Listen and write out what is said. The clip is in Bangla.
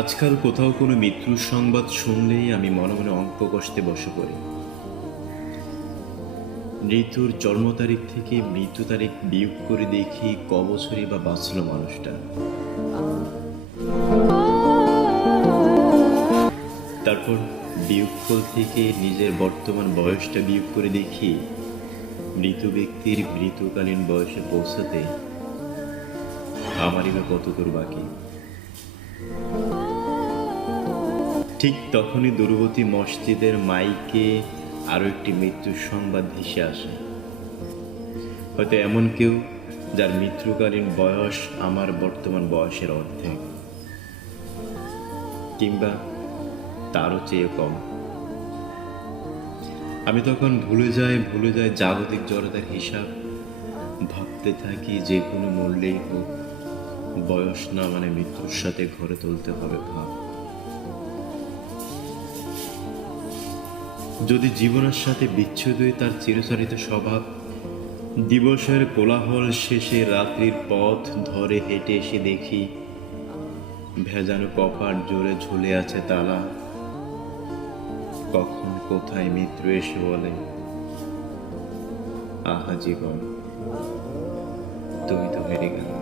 আজকাল কোথাও কোনো মৃত্যুর সংবাদ শুনলেই আমি মনে মনে অঙ্ক কষতে বসে পড়ি। মৃত্যুর জন্ম তারিখ থেকে মৃত্যু তারিখ বিয়োগ করে দেখি ক বছরই বা বাঁচল মানুষটা। তারপর বিয়োগফল থেকে নিজের বর্তমান বয়সটা বিয়োগ করে দেখি মৃত ব্যক্তির মৃত্যুকালীন বয়সে পৌঁছাতে আমারই বা কত দূর বাকি। ঠিক তখনই দূরবর্তী মসজিদের মাইকে আরো একটি মৃত্যুর সংবাদ ভেসে আসে। হয়তো এমন কেউ যার মৃত্যুকালীন বয়স আমার বর্তমান বয়সের অর্ধেক, কিংবা তারও চেয়ে কম। আমি তখন ভুলে যাই জাগতিক জড়তার হিসাব। ভাবতে থাকি যে কোনো মূল্যেই হোক বয়স না মানে মৃত্যুর সাথে ঘরে তুলতে হবে ভাব। যদি জীবনের সাথে বিচ্ছেদ হয়ে তার চিরচরিত স্বভাব, দিবসের কোলাহল শেষে রাত্রির পথ ধরে হেঁটে এসে দেখি ভেজানো কপাট জোরে ঝুলে আছে তালা। কখন কোথায় মিত্র এসে বলে, আহা জীবন তুমি তো হেরে গেল।